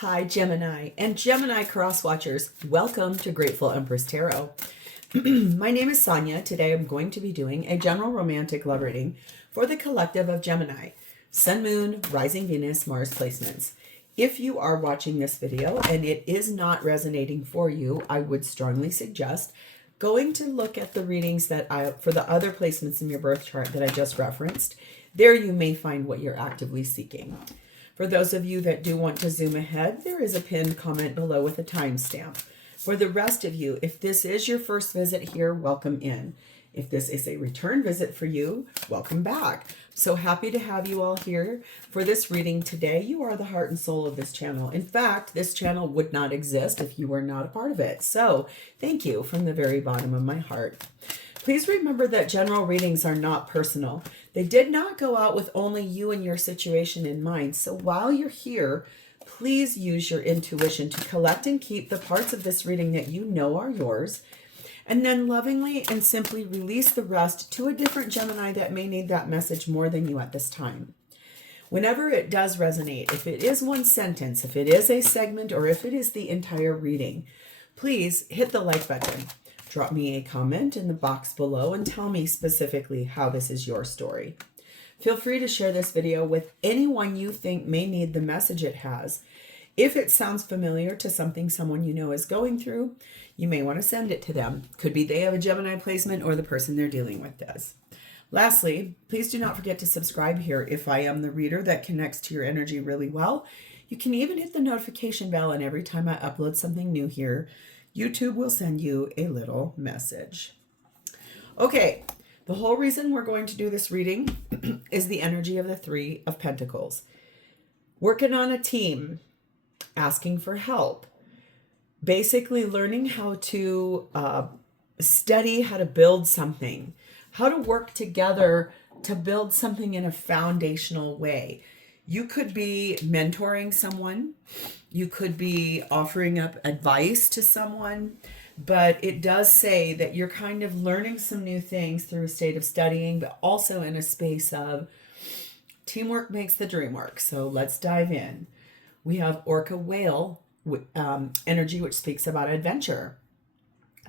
Hi, Gemini and Gemini cross watchers. Welcome to Grateful Empress Tarot. My name is Sonia. Today I'm going to be doing a general romantic love reading for the collective of Gemini, Sun, Moon, Rising Venus, Mars placements. If you are watching this video and it is not resonating for you, I would strongly suggest going to look at the readings for the other placements in your birth chart that I just referenced. There you may find what you're actively seeking. For those of you that do want to zoom ahead, there is a pinned comment below with a timestamp. For the rest of you, if this is your first visit here, welcome in. If this is a return visit for you, welcome back. So happy to have you all here for this reading today. You are the heart and soul of this channel. In fact, this channel would not exist if you were not a part of it. So thank you from the very bottom of my heart. Please remember that general readings are not personal. They did not go out with only you and your situation in mind. So while you're here, please use your intuition to collect and keep the parts of this reading that you know are yours, and then lovingly and simply release the rest to a different Gemini that may need that message more than you at this time. Whenever it does resonate, if it is one sentence, if it is a segment, or if it is the entire reading, please hit the like button. Drop me a comment in the box below and tell me specifically how this is your story. Feel free to share this video with anyone you think may need the message it has. If it sounds familiar to something someone you know is going through, you may want to send it to them. Could be they have a Gemini placement or the person they're dealing with does. Lastly, please do not forget to subscribe here if I am the reader that connects to your energy really well. You can even hit the notification bell, and every time I upload something new here, YouTube will send you a little message. Okay, the whole reason we're going to do this reading is the energy of the Three of Pentacles. Working on a team, asking for help, basically learning how to study how to build something, how to work together to build something in a foundational way. You could be mentoring someone. You could be offering up advice to someone, but it does say that you're kind of learning some new things through a state of studying, but also in a space of teamwork makes the dream work. So let's dive in. We have Orca Whale energy, which speaks about adventure.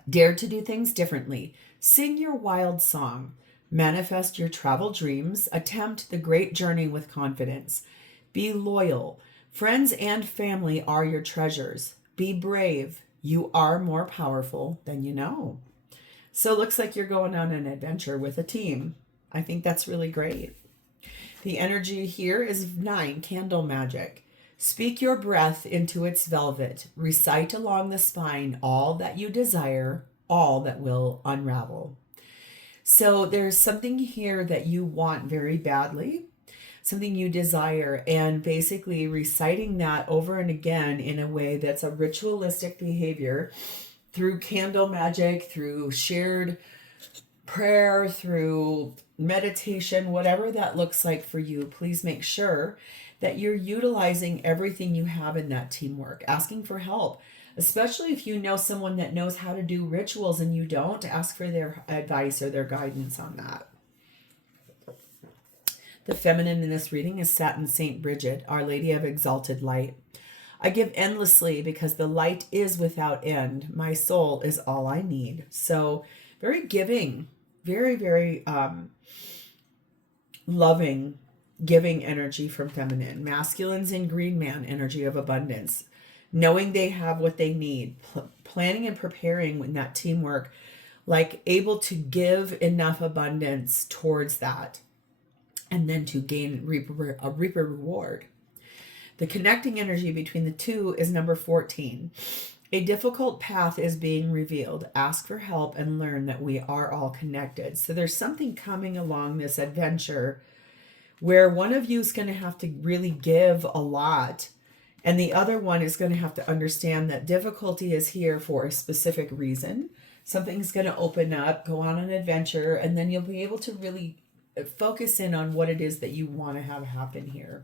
Dare to do things differently. Sing your wild song. Manifest your travel dreams. Attempt the great journey with confidence. Be loyal. Friends and family are your treasures. Be brave. You are more powerful than you know. So it looks like you're going on an adventure with a team. I think that's really great. The energy here is 9, candle magic. Speak your breath into its velvet. Recite along the spine all that you desire, all that will unravel. So there's something here that you want very badly, something you desire, and basically reciting that over and again in a way that's a ritualistic behavior through candle magic, through shared prayer, through meditation, whatever that looks like for you. Please make sure that you're utilizing everything you have in that teamwork, asking for help. Especially if you know someone that knows how to do rituals and you don't, ask for their advice or their guidance on that. The feminine in this reading is Satin Saint Bridget, Our Lady of Exalted Light. I give endlessly because the light is without end. My soul is all I need. So very giving, very, very loving, giving energy from feminine. Masculine's in Green Man, energy of abundance. Knowing they have what they need, planning and preparing in that teamwork, like able to give enough abundance towards that, and then to reap a reward. The connecting energy between the two is number 14. A difficult path is being revealed. Ask for help and learn that we are all connected. So there's something coming along this adventure where one of you is going to have to really give a lot, and the other one is going to have to understand that difficulty is here for a specific reason. Something's going to open up, go on an adventure, and then you'll be able to really focus in on what it is that you want to have happen here.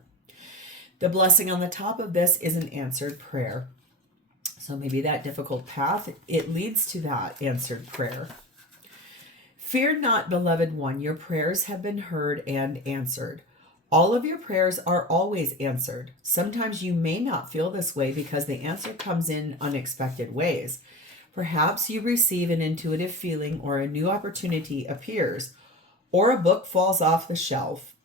The blessing on the top of this is an answered prayer. So maybe that difficult path, it leads to that answered prayer. Fear not, beloved one, your prayers have been heard and answered. All of your prayers are always answered. Sometimes you may not feel this way because the answer comes in unexpected ways. Perhaps you receive an intuitive feeling, or a new opportunity appears, or a book falls off the shelf.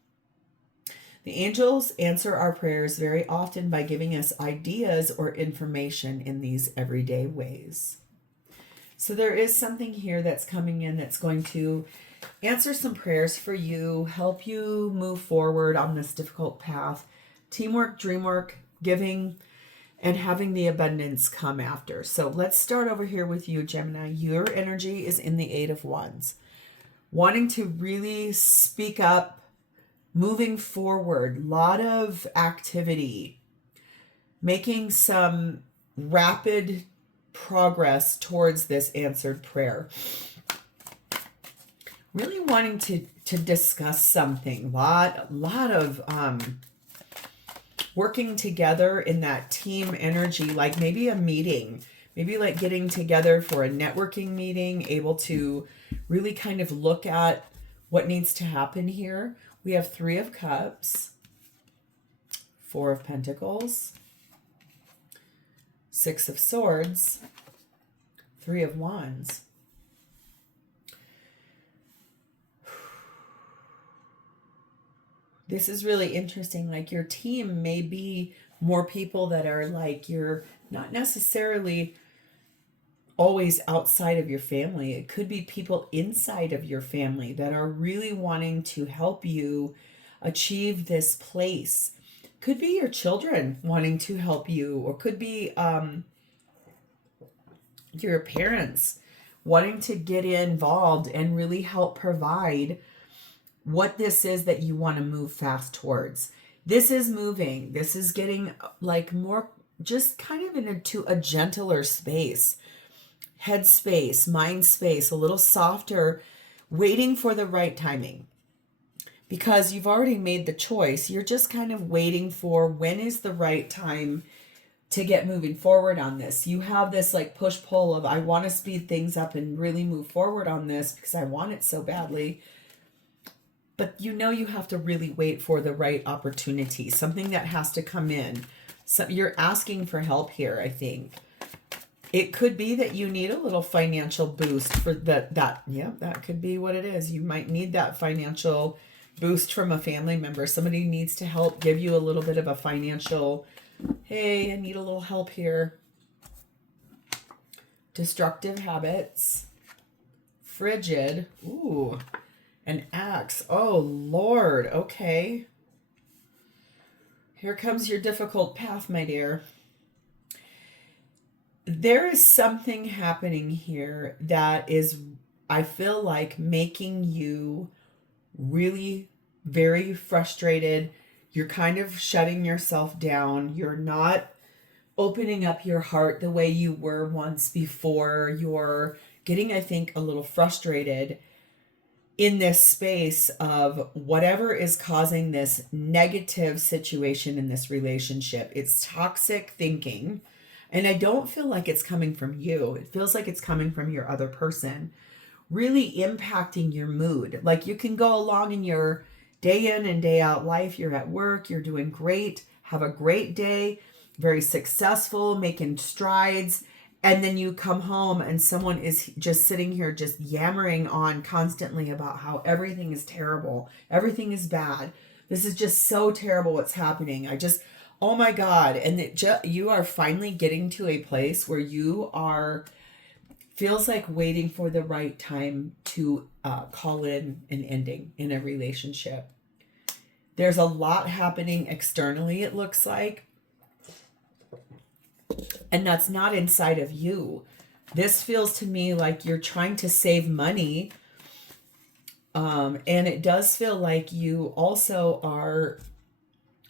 The angels answer our prayers very often by giving us ideas or information in these everyday ways. So there is something here that's coming in that's going to answer some prayers for you, help you move forward on this difficult path. Teamwork, dreamwork, giving, and having the abundance come after. So let's start over here with you, Gemini. Your energy is in the Eight of Wands. Wanting to really speak up, moving forward, lot of activity, making some rapid progress towards this answered prayer. Really wanting to discuss something. Lot of working together in that team energy, like maybe a meeting, maybe like getting together for a networking meeting, able to really kind of look at what needs to happen here. We have Three of Cups, Four of Pentacles, Six of Swords, Three of Wands. This is really interesting. Like, your team may be more people that are like, you're not necessarily always outside of your family. It could be people inside of your family that are really wanting to help you achieve this place. Could be your children wanting to help you, or could be your parents wanting to get involved and really help provide what this is that you want to move fast towards. This is moving. This is getting like more, just kind of into a gentler space, head space, mind space, a little softer, waiting for the right timing. Because you've already made the choice. You're just kind of waiting for when is the right time to get moving forward on this. You have this like push-pull of, I want to speed things up and really move forward on this because I want it so badly. But you know you have to really wait for the right opportunity, something that has to come in. So you're asking for help here, I think. It could be that you need a little financial boost for that could be what it is. You might need that financial boost from a family member. Somebody needs to help give you a little bit of a financial, hey, I need a little help here. Destructive habits. Frigid. Ooh. An axe. Oh, Lord. Okay. Here comes your difficult path, my dear. There is something happening here that is, I feel like, making you really very frustrated. You're kind of shutting yourself down. You're not opening up your heart the way you were once before. You're getting, I think, a little frustrated in this space of whatever is causing this negative situation in this relationship. It's toxic thinking. And I don't feel like it's coming from you. It feels like it's coming from your other person, really impacting your mood. Like, you can go along in your day in and day out life. You're at work, you're doing great, have a great day, very successful, making strides. And then you come home and someone is just sitting here just yammering on constantly about how everything is terrible. Everything is bad. This is just so terrible what's happening. Oh my God. And you are finally getting to a place where you are, feels like waiting for the right time to call in an ending in a relationship. There's a lot happening externally, it looks like. And that's not inside of you. This feels to me like you're trying to save money. And it does feel like you also are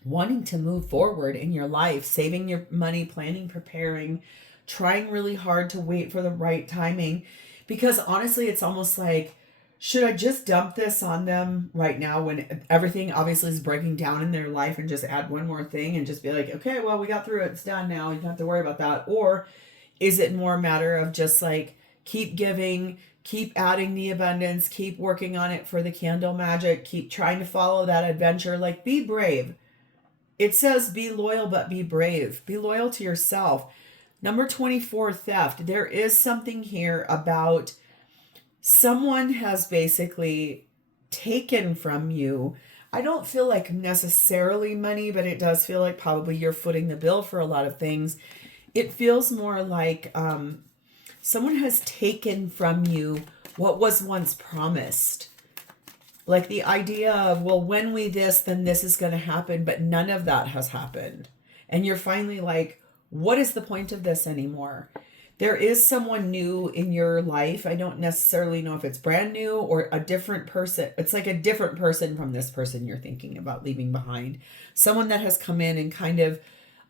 wanting to move forward in your life, saving your money, planning, preparing, trying really hard to wait for the right timing. Because honestly, it's almost like, should I just dump this on them right now when everything obviously is breaking down in their life, and just add one more thing and just be like, okay, well, we got through it. It's done now. You don't have to worry about that. Or is it more a matter of just like, Keep giving, keep adding the abundance, keep working on it for the candle magic, keep trying to follow that adventure. Like, be brave. It says be loyal, but be brave. Be loyal to yourself. Number 24, theft. There is something here about someone has basically taken from you. I don't feel like necessarily money, but it does feel like probably you're footing the bill for a lot of things. It feels more like someone has taken from you what was once promised. Like the idea of, well, when we this, then this is going to happen, but none of that has happened. And you're finally like, what is the point of this anymore? There is someone new in your life. I don't necessarily know if it's brand new or a different person. It's like a different person from this person you're thinking about leaving behind. Someone that has come in and kind of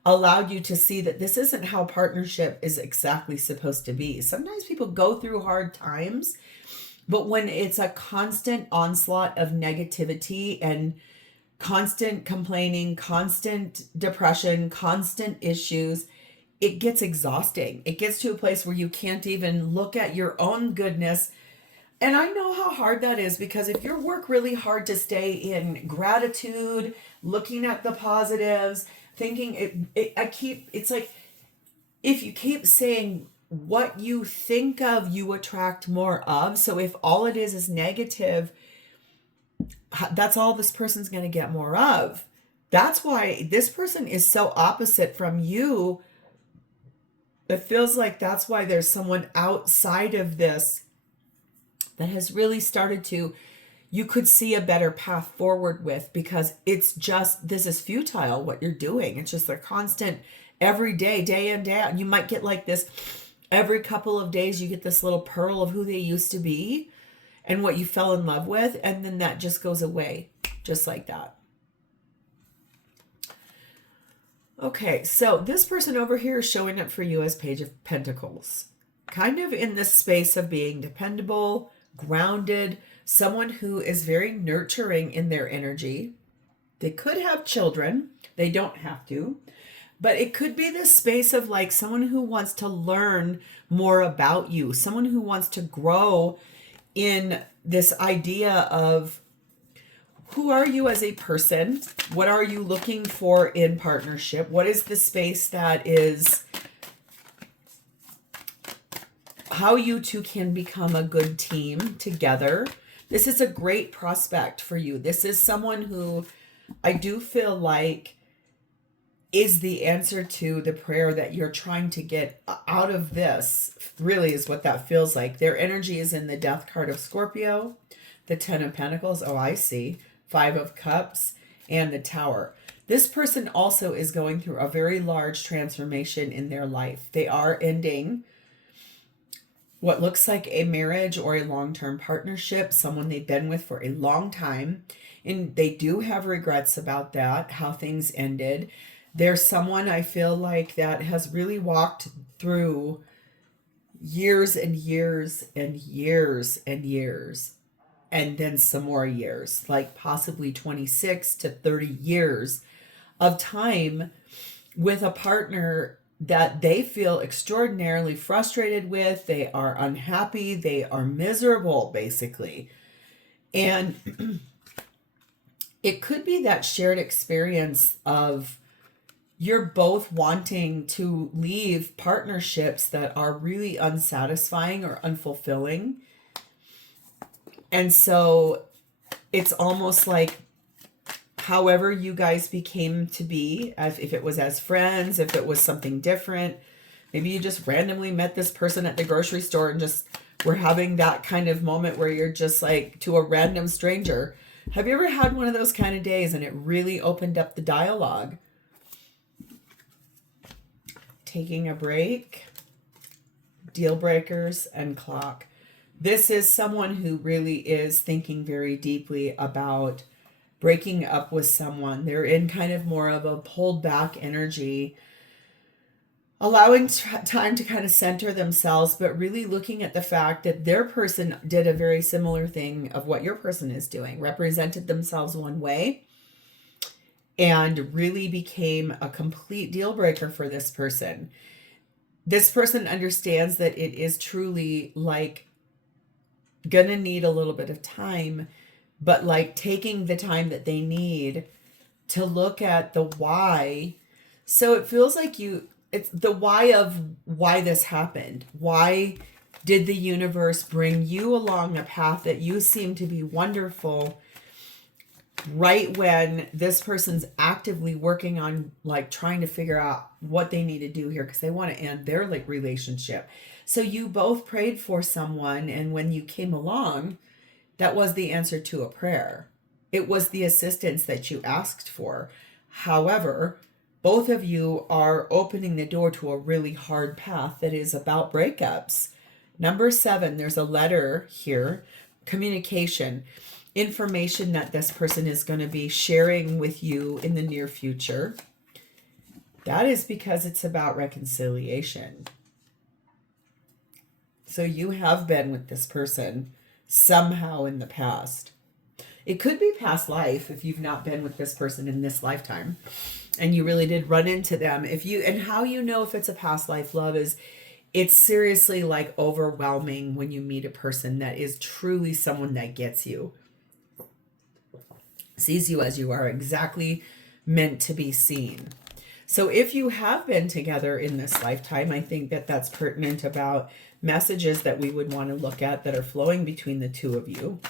allowed you to see that this isn't how partnership is exactly supposed to be. Sometimes people go through hard times, but when it's a constant onslaught of negativity and constant complaining, constant depression, constant issues, it gets exhausting. It gets to a place where you can't even look at your own goodness. And I know how hard that is, because if you work really hard to stay in gratitude, looking at the positives, thinking it's like, if you keep saying what you think of, you attract more of. So if all it is negative, that's all this person's going to get more of. That's why this person is so opposite from you. It feels like that's why there's someone outside of this that has really started to, you could see a better path forward with, because it's just, this is futile what you're doing. It's just a constant every day, day in, day out. You might get like this every couple of days, you get this little pearl of who they used to be and what you fell in love with. And then that just goes away just like that. Okay, so this person over here is showing up for you as Page of Pentacles. Kind of in this space of being dependable, grounded, someone who is very nurturing in their energy. They could have children. They don't have to. But it could be this space of like someone who wants to learn more about you. Someone who wants to grow in this idea of, who are you as a person? What are you looking for in partnership? What is the space that is how you two can become a good team together? This is a great prospect for you. This is someone who I do feel like is the answer to the prayer that you're trying to get out of this, really is what that feels like. Their energy is in the Death card of Scorpio, the Ten of Pentacles, oh I see, Five of Cups, and the Tower. This person also is going through a very large transformation in their life. They are ending what looks like a marriage or a long-term partnership, someone they've been with for a long time, and they do have regrets about that, how things ended. There's someone I feel like that has really walked through years and years and years and years, and then some more years, like possibly 26 to 30 years of time with a partner that they feel extraordinarily frustrated with. They are unhappy. They are miserable, basically. And it could be that shared experience of you're both wanting to leave partnerships that are really unsatisfying or unfulfilling. And so it's almost like however you guys became to be, as if it was as friends, if it was something different, maybe you just randomly met this person at the grocery store and just were having that kind of moment where you're just like to a random stranger. Have you ever had one of those kind of days and it really opened up the dialogue? Taking a break, deal breakers, and clock. This is someone who really is thinking very deeply about breaking up with someone. They're in kind of more of a pulled back energy, allowing time to kind of center themselves, but really looking at the fact that their person did a very similar thing of what your person is doing, represented themselves one way, and really became a complete deal breaker for this person. this person understands that it is truly like gonna need a little bit of time, but like taking the time that they need to look at the why. So it feels like it's the why of why this happened. Why did the universe bring you along a path that you seem to be wonderful right when this person's actively working on like trying to figure out what they need to do here because they want to end their like relationship. So you both prayed for someone, and when you came along, that was the answer to a prayer. It was the assistance that you asked for. However, both of you are opening the door to a really hard path that is about breakups. Number 7, there's a letter here, communication, information that this person is going to be sharing with you in the near future. That is because it's about reconciliation. So you have been with this person somehow in the past. It could be past life if you've not been with this person in this lifetime and you really did run into them. And how you know if it's a past life love is it's seriously like overwhelming when you meet a person that is truly someone that gets you, sees you as you are, exactly meant to be seen. So if you have been together in this lifetime, I think that that's pertinent about messages that we would want to look at that are flowing between the two of you.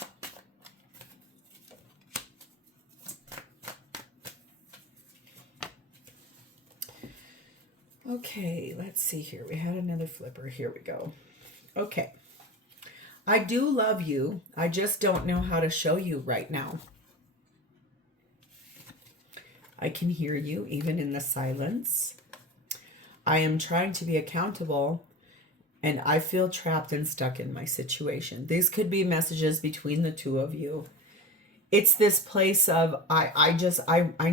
Okay, let's see here. We had another flipper. Here we go. Okay. I do love you. I just don't know how to show you right now. I can hear you even in the silence. I am trying to be accountable and I feel trapped and stuck in my situation. These could be messages between the two of you. It's this place of, I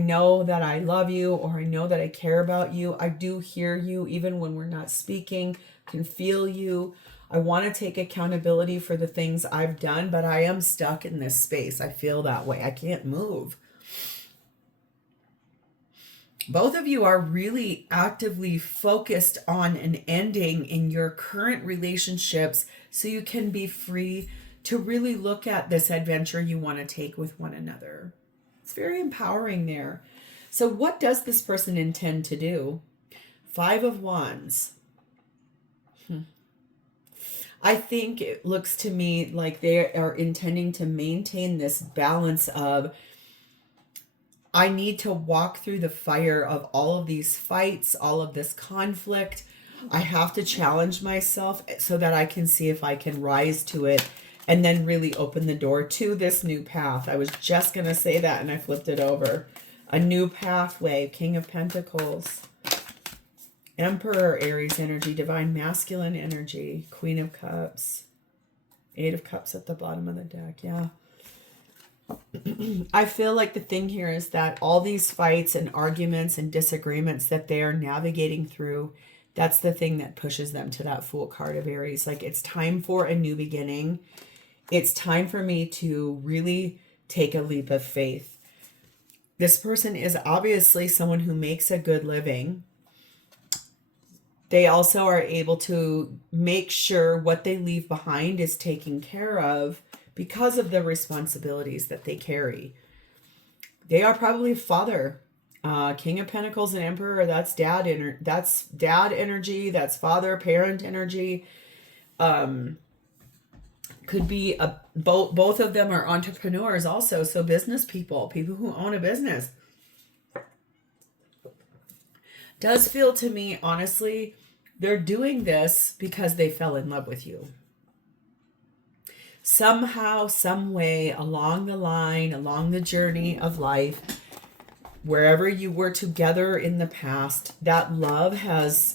know that I love you, or I know that I care about you. I do hear you even when we're not speaking, can feel you. I want to take accountability for the things I've done, but I am stuck in this space. I feel that way. I can't move. Both of you are really actively focused on an ending in your current relationships so you can be free to really look at this adventure you want to take with one another. It's very empowering there. So what does this person intend to do? 5 of Wands. I think it looks to me like they are intending to maintain this balance of, I need to walk through the fire of all of these fights, all of this conflict. I have to challenge myself so that I can see if I can rise to it and then really open the door to this new path. I was just going to say that and I flipped it over. A new pathway, King of Pentacles, Emperor, Aries energy, Divine Masculine energy, Queen of Cups, 8 of Cups at the bottom of the deck. Yeah. I feel like the thing here is that all these fights and arguments and disagreements that they are navigating through, that's the thing that pushes them to that Fool card of Aries. Like, it's time for a new beginning. It's time for me to really take a leap of faith. This person is obviously someone who makes a good living. They also are able to make sure what they leave behind is taken care of because of the responsibilities that they carry. They are probably father. King of Pentacles and Emperor, that's dad energy, that's father, parent energy. Could be both of them are entrepreneurs also, so business people who own a business. Does feel to me, honestly, they're doing this because they fell in love with you. Somehow, some way, along the line, along the journey of life, wherever you were together in the past, that love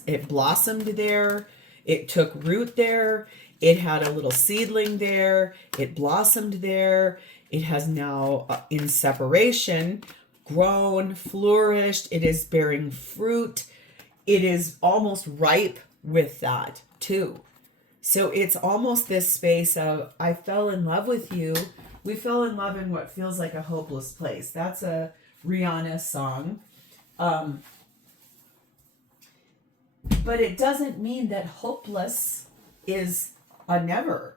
it blossomed there. It took root there. It had a little seedling there. It blossomed there. It has now, in separation, grown, flourished. It is bearing fruit. It is almost ripe with that too. So it's almost this space of, I fell in love with you. We fell in love in what feels like a hopeless place. That's a Rihanna song. But it doesn't mean that hopeless is a never.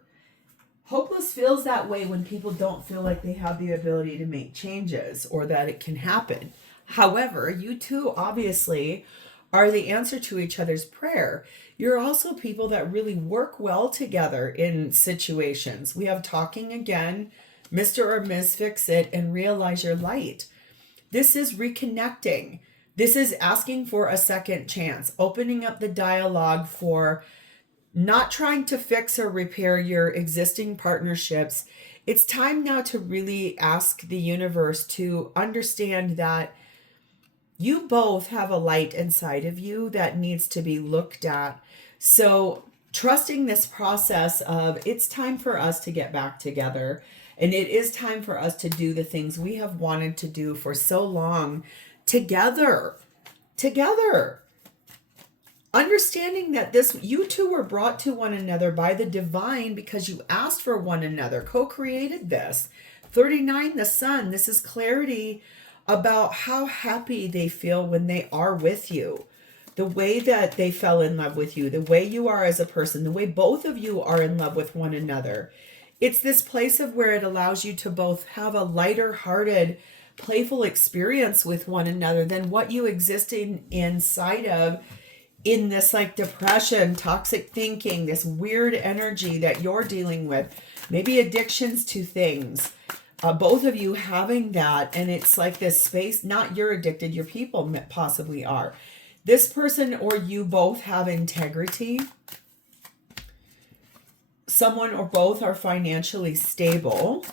Hopeless feels that way when people don't feel like they have the ability to make changes or that it can happen. However, you two obviously are the answer to each other's prayer. You're also people that really work well together in situations. We have talking again, Mr. or Ms. Fix It, and realize your light. This is reconnecting. This is asking for a second chance, opening up the dialogue for not trying to fix or repair your existing partnerships. It's time now to really ask the universe to understand that you both have a light inside of you that needs to be looked at. So trusting this process of it's time for us to get back together, and it is time for us to do the things we have wanted to do for so long together. Understanding that you two were brought to one another by the divine because you asked for one another, co-created this. 39, the sun, this is clarity about how happy they feel when they are with you. The way that they fell in love with you, the way you are as a person, the way both of you are in love with one another. It's this place of where it allows you to both have a lighter hearted, playful experience with one another than what you exist inside of in this like depression, toxic thinking, this weird energy that you're dealing with, maybe addictions to things, both of you having that. And it's like this space, not you're addicted, your people possibly are. This person or you both have integrity. Someone or both are financially stable.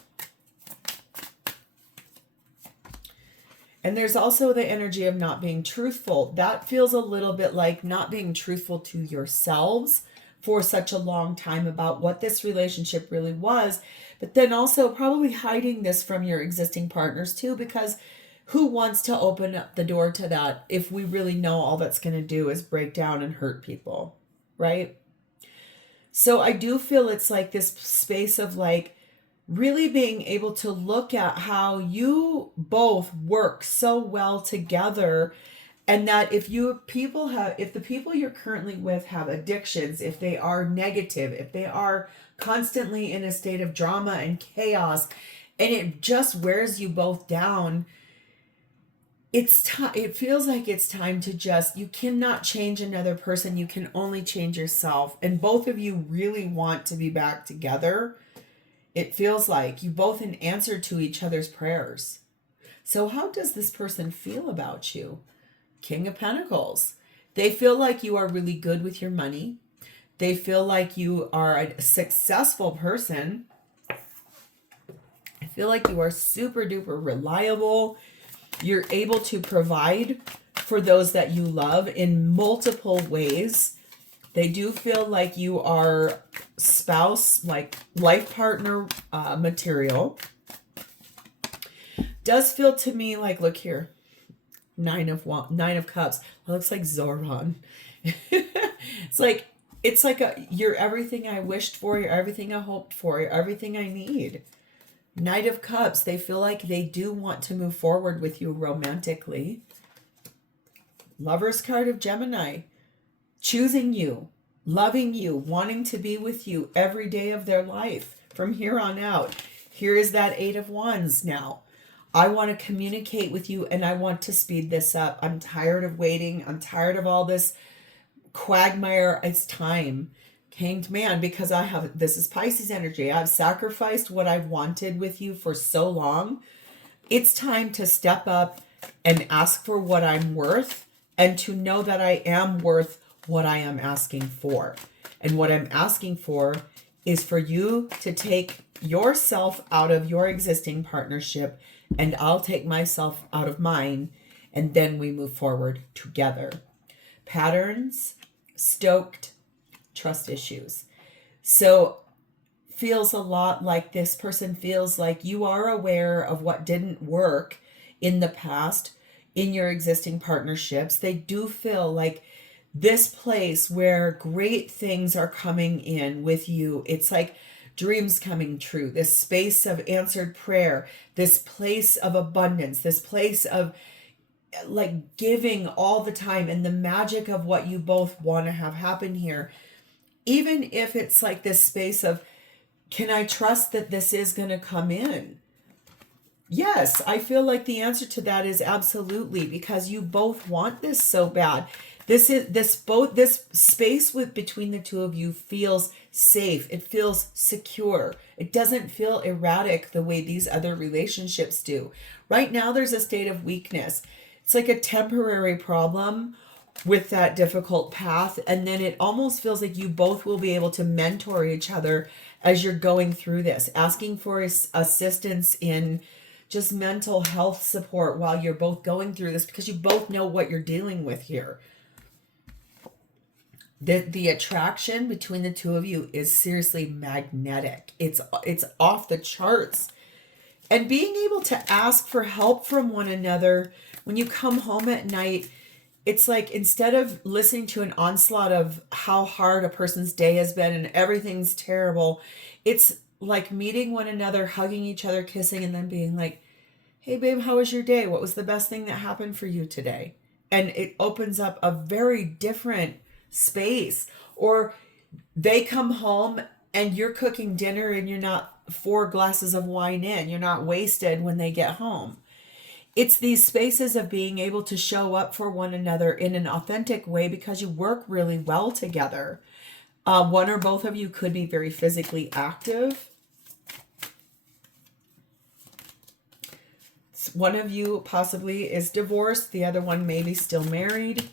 And there's also the energy of not being truthful. That feels a little bit like not being truthful to yourselves for such a long time about what this relationship really was. But then also probably hiding this from your existing partners too, because who wants to open up the door to that if we really know all that's going to do is break down and hurt people, right? So I do feel it's like this space of like, really being able to look at how you both work so well together, and that if the people you're currently with have addictions, if they are negative, if they are constantly in a state of drama and chaos, and it just wears you both down, it feels like it's time to you cannot change another person, you can only change yourself. And both of you really want to be back together. It feels like you both in answer to each other's prayers. So how does this person feel about you? King of Pentacles. They feel like you are really good with your money. They feel like you are a successful person. I feel like you are super duper reliable. You're able to provide for those that you love in multiple ways. They do feel like you are spouse, like life partner material. Does feel to me like, look here, Nine of Cups. It looks like Zoran. It's like you're everything I wished for, you're everything I hoped for, you're everything I need. Knight of Cups. They feel like they do want to move forward with you romantically. Lover's card of Gemini. Choosing you, loving you, wanting to be with you every day of their life from here on out. Here is that 8 of Wands now. I want to communicate with you and I want to speed this up. I'm tired of waiting. I'm tired of all this quagmire. It's time. Hanged Man, because this is Pisces energy. I've sacrificed what I've wanted with you for so long. It's time to step up and ask for what I'm worth, and to know that I am worth what I am asking for. And what I'm asking for is for you to take yourself out of your existing partnership, and I'll take myself out of mine, and then we move forward together. Patterns, stoked, trust issues. So feels a lot like this person feels like you are aware of what didn't work in the past in your existing partnerships. They do feel like this place where great things are coming in with you. It's like dreams coming true, this space of answered prayer, this place of abundance, this place of like giving all the time, and the magic of what you both want to have happen here. Even if it's like this space of, can I trust that this is going to come in? Yes, I feel like the answer to that is absolutely, because you both want this so bad. This space with between the two of you feels safe. It feels secure. It doesn't feel erratic the way these other relationships do. Right now there's a state of weakness. It's like a temporary problem with that difficult path, and then it almost feels like you both will be able to mentor each other as you're going through this, asking for assistance in just mental health support while you're both going through this, because you both know what you're dealing with here. The attraction between the two of you is seriously magnetic. It's off the charts. And being able to ask for help from one another when you come home at night, it's like, instead of listening to an onslaught of how hard a person's day has been and everything's terrible, it's like meeting one another, hugging each other, kissing, and then being like, hey babe, how was your day? What was the best thing that happened for you today? And it opens up a very different space. Or they come home and you're cooking dinner and you're not 4 glasses of wine in. You're not wasted when they get home. It's these spaces of being able to show up for one another in an authentic way because you work really well together. One or both of you could be very physically active. One of you possibly is divorced. The other one maybe still married.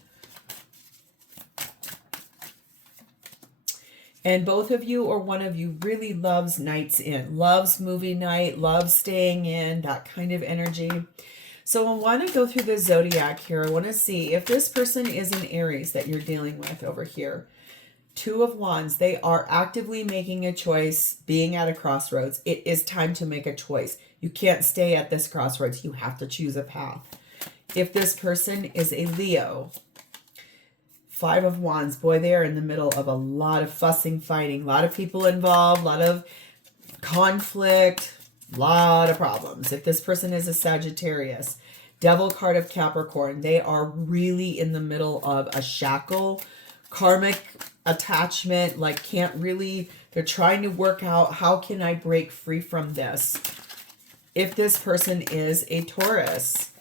And both of you or one of you really loves nights in, loves movie night, loves staying in, that kind of energy. So I want to go through the zodiac here. I want to see if this person is an Aries that you're dealing with over here. 2 of Wands, they are actively making a choice, being at a crossroads. It is time to make a choice. You can't stay at this crossroads. You have to choose a path. If this person is a Leo, 5 of Wands, boy, they are in the middle of a lot of fussing, fighting, a lot of people involved, a lot of conflict, a lot of problems. If this person is a Sagittarius, Devil card of Capricorn, they are really in the middle of a shackle, karmic attachment, like they're trying to work out, how can I break free from this? If this person is a Taurus,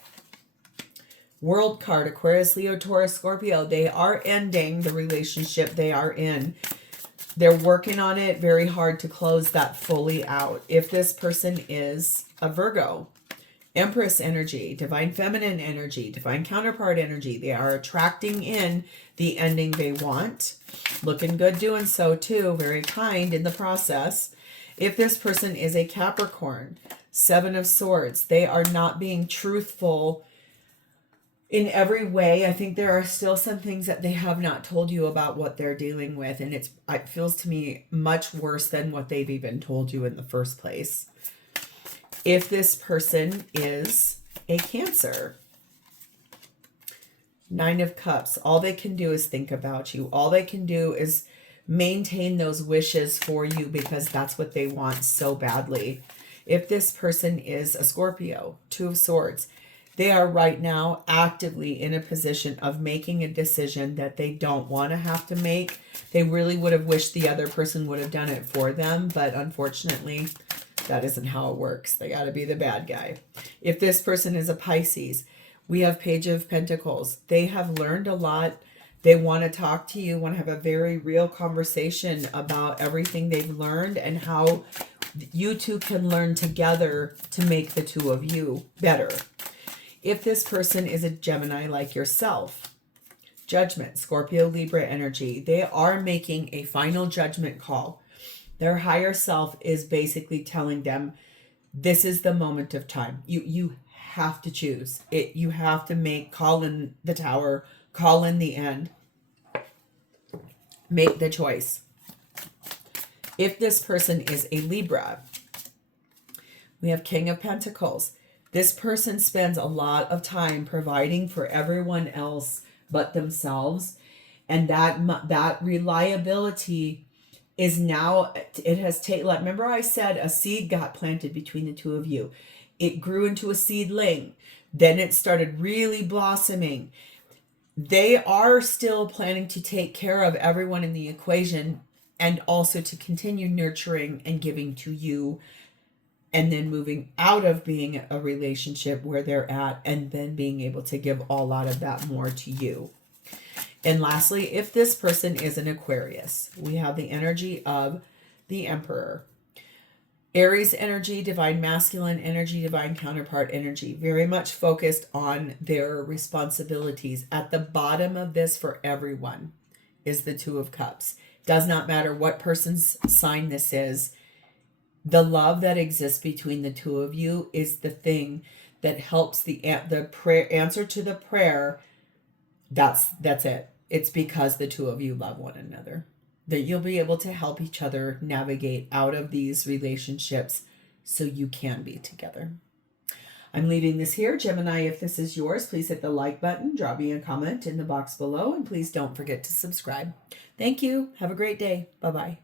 World card, Aquarius, Leo, Taurus, Scorpio, they are ending the relationship they are in. They're working on it very hard to close that fully out. If this person is a Virgo, Empress energy, divine feminine energy, divine counterpart energy, they are attracting in the ending they want. Looking good doing so too, very kind in the process. If this person is a Capricorn, 7 of Swords, they are not being truthful in every way. I think there are still some things that they have not told you about what they're dealing with. And it feels to me much worse than what they've even told you in the first place. If this person is a Cancer, 9 of Cups, all they can do is think about you. All they can do is maintain those wishes for you because that's what they want so badly. If this person is a Scorpio, 2 of Swords, they are right now actively in a position of making a decision that they don't want to have to make. They really would have wished the other person would have done it for them, but unfortunately, that isn't how it works. They got to be the bad guy. If this person is a Pisces, we have Page of Pentacles. They have learned a lot. They want to talk to you, want to have a very real conversation about everything they've learned and how you two can learn together to make the two of you better. If this person is a Gemini like yourself, Judgment, Scorpio, Libra energy, they are making a final judgment call. Their higher self is basically telling them, this is the moment of time. You have to choose it. You have to call in the tower, call in the end, make the choice. If this person is a Libra, we have King of Pentacles. This person spends a lot of time providing for everyone else but themselves. And that reliability is now, it has taken, remember I said a seed got planted between the two of you. It grew into a seedling. Then it started really blossoming. They are still planning to take care of everyone in the equation and also to continue nurturing and giving to you, and then moving out of being a relationship where they're at and then being able to give a lot of that more to you. And lastly, if this person is an Aquarius, we have the energy of the Emperor. Aries energy, divine masculine energy, divine counterpart energy, very much focused on their responsibilities. At the bottom of this for everyone is the Two of Cups. Does not matter what person's sign this is. The love that exists between the two of you is the thing that helps the prayer answer to the prayer. That's it. It's because the two of you love one another, that you'll be able to help each other navigate out of these relationships so you can be together. I'm leaving this here. Gemini, if this is yours, please hit the like button, drop me a comment in the box below, and please don't forget to subscribe. Thank you. Have a great day. Bye-bye.